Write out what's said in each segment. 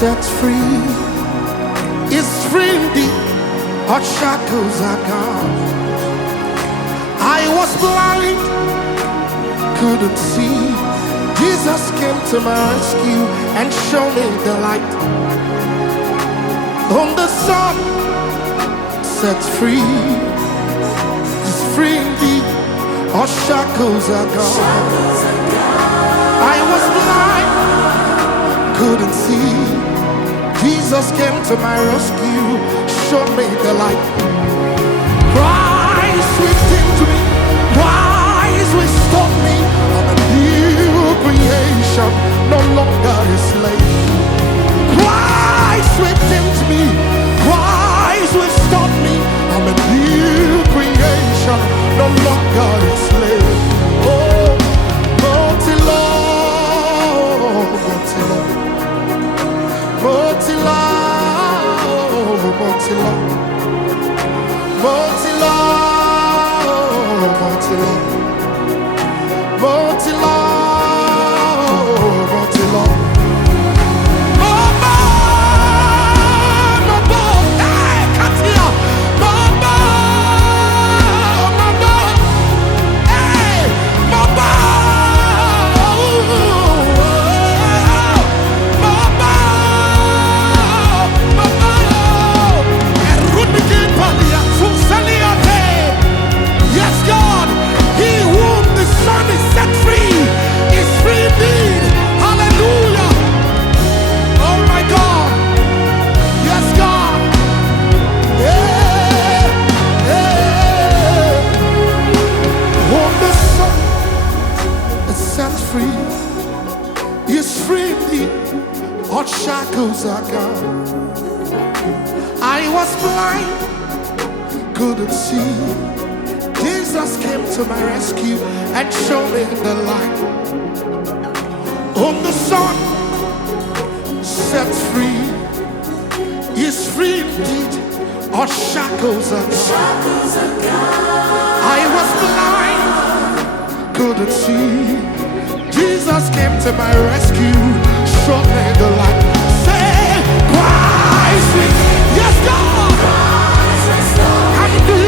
set free is free indeed. Our shackles are gone. I was blind, couldn't see. Jesus came to my rescue and showed me the light. Whom the sun sets free is free indeed. Our shackles are gone. I was blind, couldn't see. Jesus came to my rescue, showed me the light. Christ redeemed me, Christ restored me. I'm a new creation, no longer a slave. Christ redeemed me, Christ restored me. I'm a new creation, no longer a slave. Oh, MOTILO, MOTILO, MOTILO, MOTILO, MOTILO, MOTILO, MOTILO, MOTILO. Yes, God, he whom the Son is set free is free indeed. Hallelujah. Oh my God. Yes, God. Yeah, yeah. Whom the Son is set free is free indeed. All shackles are gone. I was blind, couldn't see. Jesus came to my rescue and showed me the light. Whom the Son sets free is free indeed. Our shackles are gone. I was blind, couldn't see. Jesus came to my rescue, showed me the light. Say, Christ, yes, God. I do.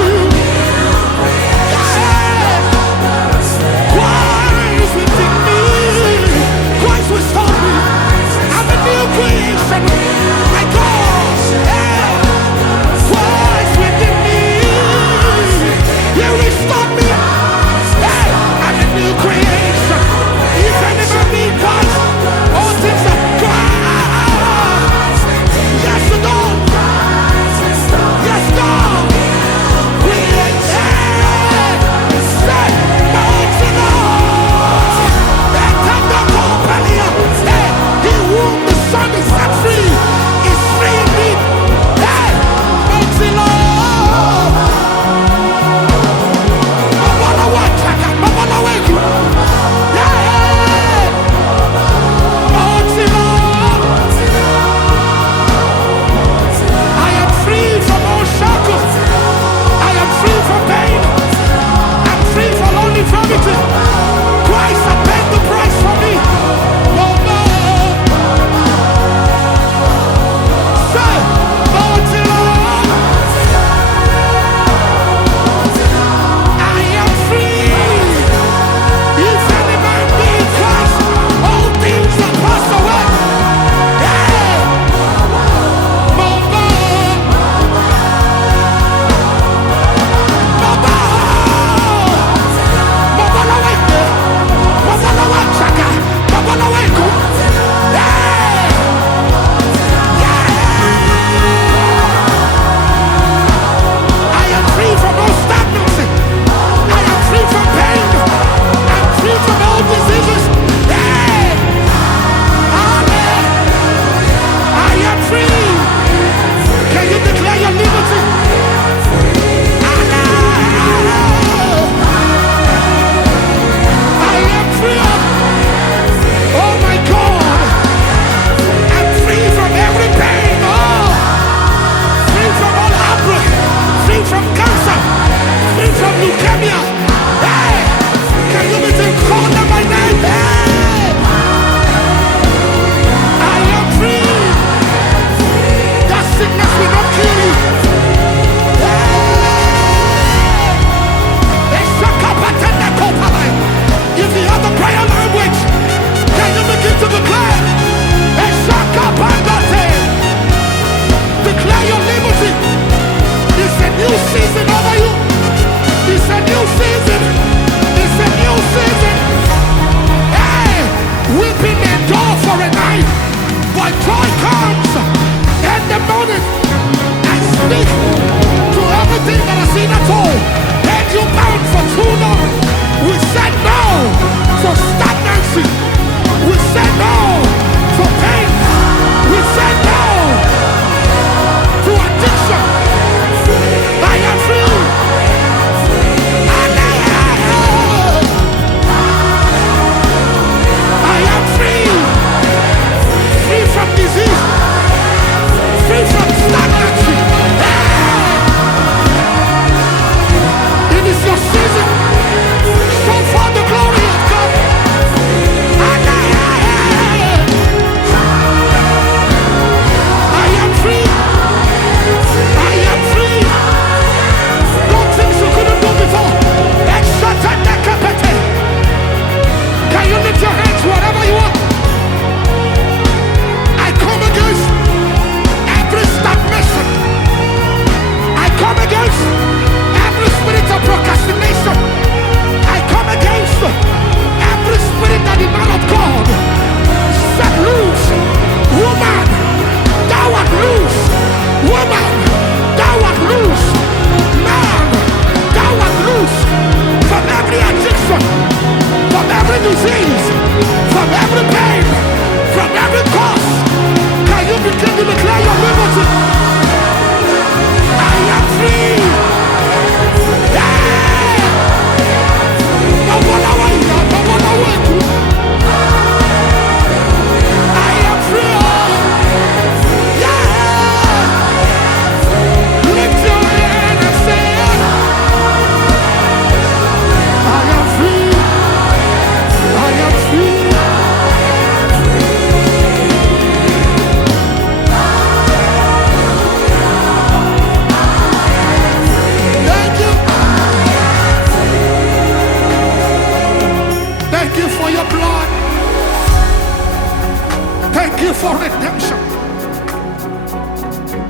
Thank you for redemption.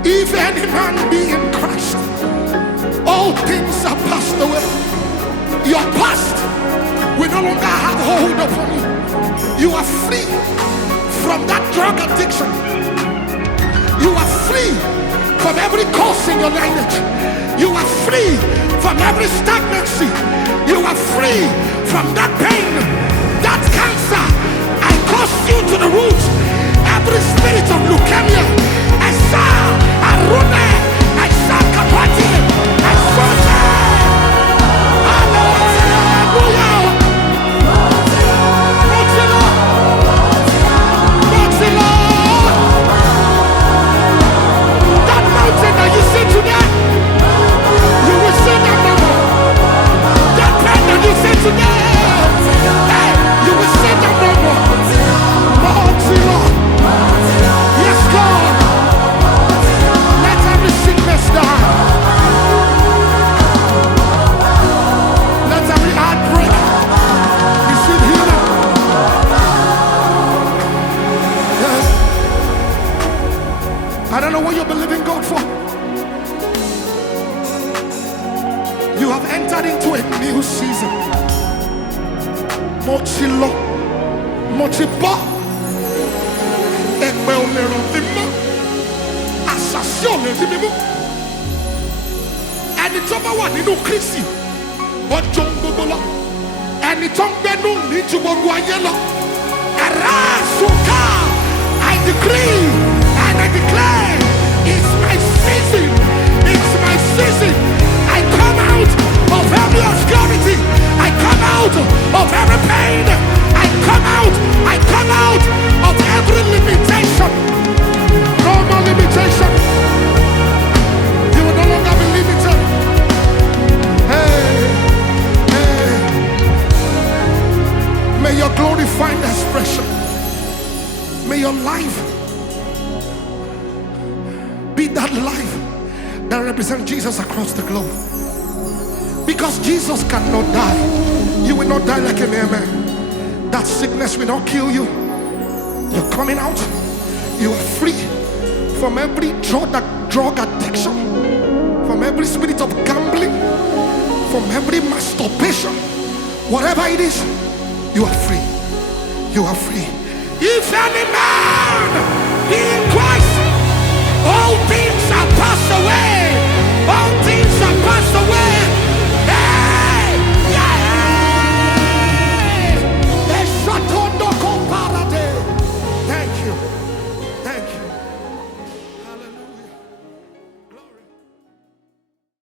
If any man be in Christ, all things are passed away. Your past will no longer have hold upon you. You are free from that drug addiction. You are free from every curse in your lineage. You are free from every stagnancy. You are free from that pain, that cancer. I curse you to the root. Every spirit of leukemia, I saw Arune, I saw Kapati, I saw Hallelujah. Motilo, Motilo. That mountain that you see today, you will see that no more. That pain that you see today, hey, you will see that no more. Motilo. Yes, God. Let every sickness die. Let every heartbreak receive healing. Yes. I don't know what you're believing God for. You have entered into a new season. Motilo, Motibo. Ẹgbẹ́ olèrò mímọ́, àṣàṣì olèrò mímọ́. Ẹni tó bá wà nínú Kristi, ọjọ́ ń gbogbo lọ. Ẹni tó ń gbẹ́nu ní ju gbogbo ayé lọ. Ẹ̀rá àsùnká, I decree and I declare, it's my season, it's my season. I come out of every obscurity. I come out of every pain. I come out of every limitation. No more limitation. You will no longer be limited. Hey, hey. May your glory find expression. May your life be that life that represents Jesus across the globe. Because Jesus cannot die. You will not die like a mere man. That sickness will not kill you. You're coming out. You are free from every drug addiction, from every spirit of gambling, from every masturbation. Whatever it is, you are free. You are free. If any man be in Christ, all things are passed away. All things